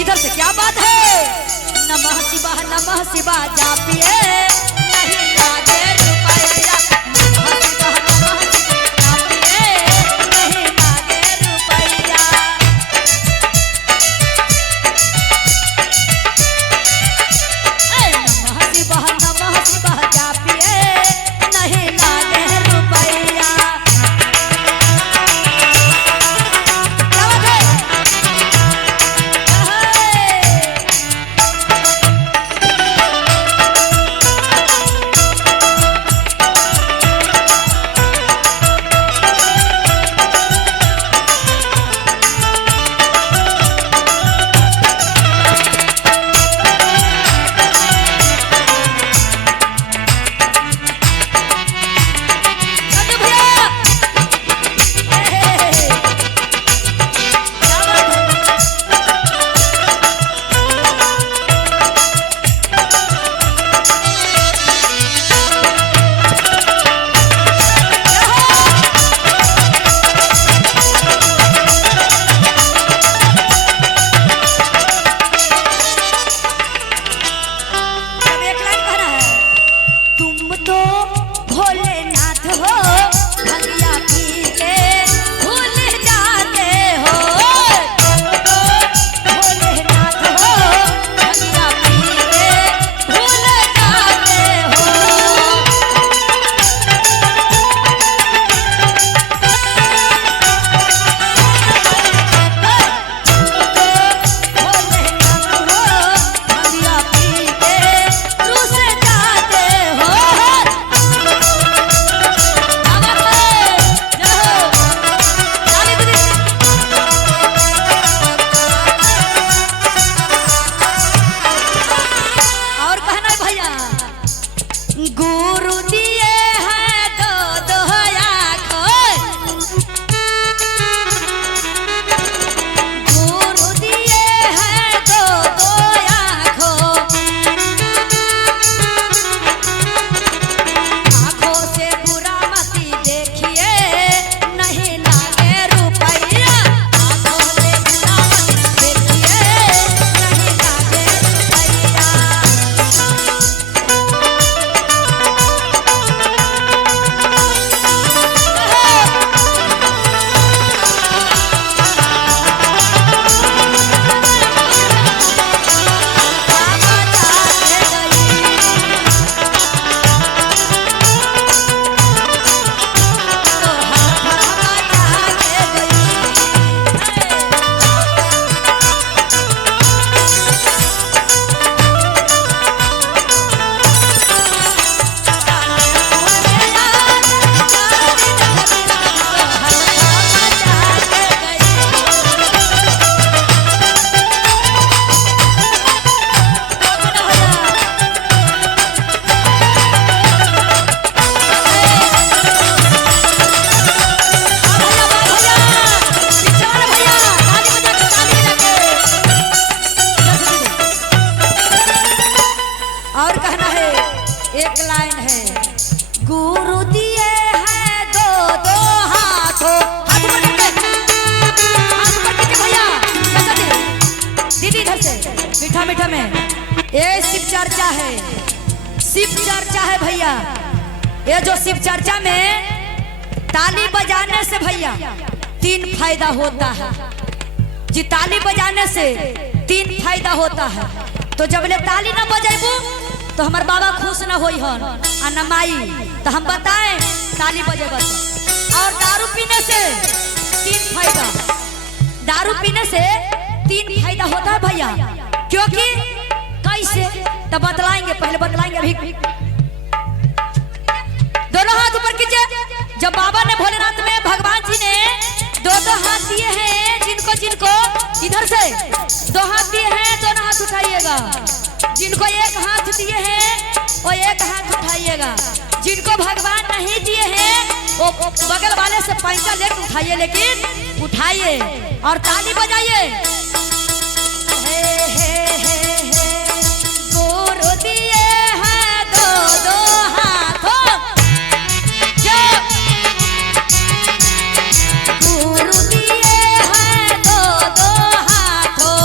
इधर से क्या बात है? नमः शिवाय जापिए नहीं लागे रुपया। नमः शिवाय जापिए नहीं लागे रुपया। नमः शिवाय जापिए नहीं लागे रुपया। क्या बात है? गुरु दिए हैं दो आँखों, गुरु दिए हैं दो आँखों, आँखों से बुरा मती देखिए नहीं लागे रुपया। आँखों से बुरा मती देखिए नहीं लागे रुपया। और कहना है, एक लाइन है, गुरु दिए हैं दो हाथों। हाथ पकड़ के भैया दीदी इधर से मीठा मीठा में ये शिव चर्चा है, शिव चर्चा है भैया। ये जो शिव चर्चा में ताली बजाने से भैया 3 फायदा होता है जी। ताली बजाने से 3 फायदा होता है। तो जब ले ताली ना बजेबू तो हमार बाबा खुश न होई हन आ न माई। तो हम बताएं ताली बजे बस। और दारू पीने से 3 फायदा, दारू पीने से 3 फायदा होता है भैया। क्योंकि कैसे तो बतलाएंगे, पहले बतलाएंगे अभी। दोनों हाथ ऊपर कीजिए। जब बाबा ने भोलेनाथ में भगवान जी ने दो हाथ दिए हैं, जिनको जिनको इधर से 2 हाथ दिए हैं, दोनों हाथ उठाइएगा। जिनको 1 हाथ दिए हैं वो 1 हाथ उठाइएगा। जिनको भगवान नहीं दिए हैं वो बगल वाले से पैसा लेकर उठाइए, लेकिन उठाइए और ताली बजाइए। गुरु दिए हैं दो हाथों, गुरु दिए हैं दो हाथों,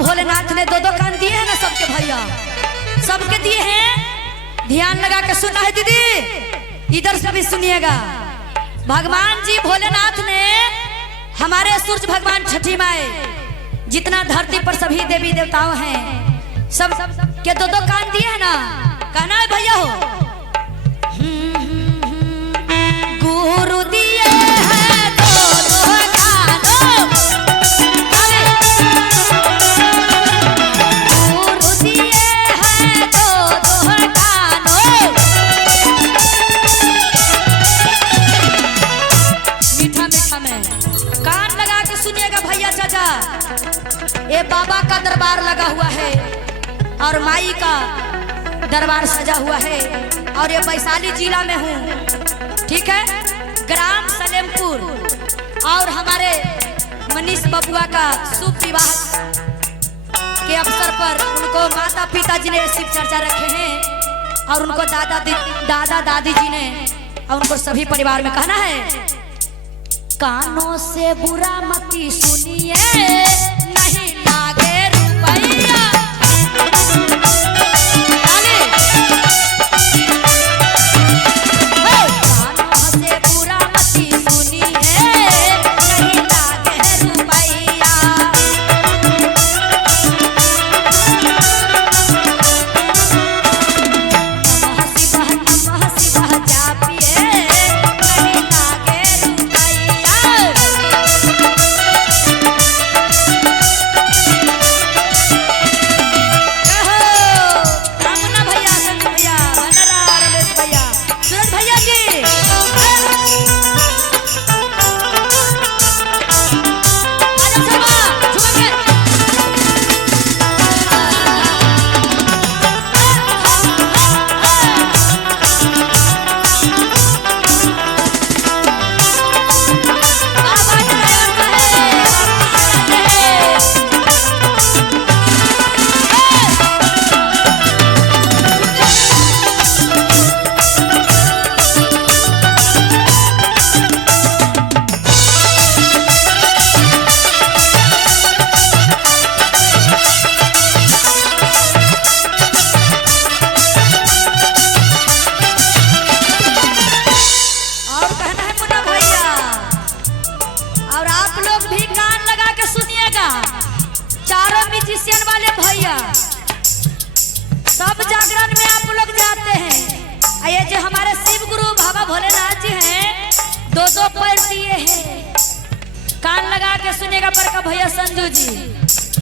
भोलेनाथ ने दो दो कान दिए हैं ना सबके भैया, सबके दिए हैं। ध्यान लगा के सुनना है दीदी, इधर से भी सुनिएगा। भगवान जी भोलेनाथ ने हमारे सूरज भगवान छठी माए जितना धरती पर सभी देवी देवताओं हैं सब के दो दो कान दिए हैं ना। कहना है भैया हो गुरु दिए हैं दो दो कानों, गुरु दिए हैं दो दो कानों। मीठा मीठा में कान लगा के सुनिएगा भैया चाचा। ये बाबा का दरबार लगा हुआ है और माई का दरबार सजा हुआ है और ये वैशाली जिला में हूँ, ठीक है। ग्राम सलेमपुर और हमारे मनीष बबुआ का शुभ विवाह के अवसर पर उनको माता पिताजी ने शिव चर्चा रखे हैं और उनको दादा दादी जी ने और उनको सभी परिवार में कहना है कानों से बुरा मती सुनिए नहीं लागे रुपैया। सब जागरण में आप लोग जाते हैं। ये जो हमारे शिव गुरु बाबा भोलेनाथ जी हैं दो दो पैर दिए हैं। कान लगा के सुनेगा पर का भैया संजू जी।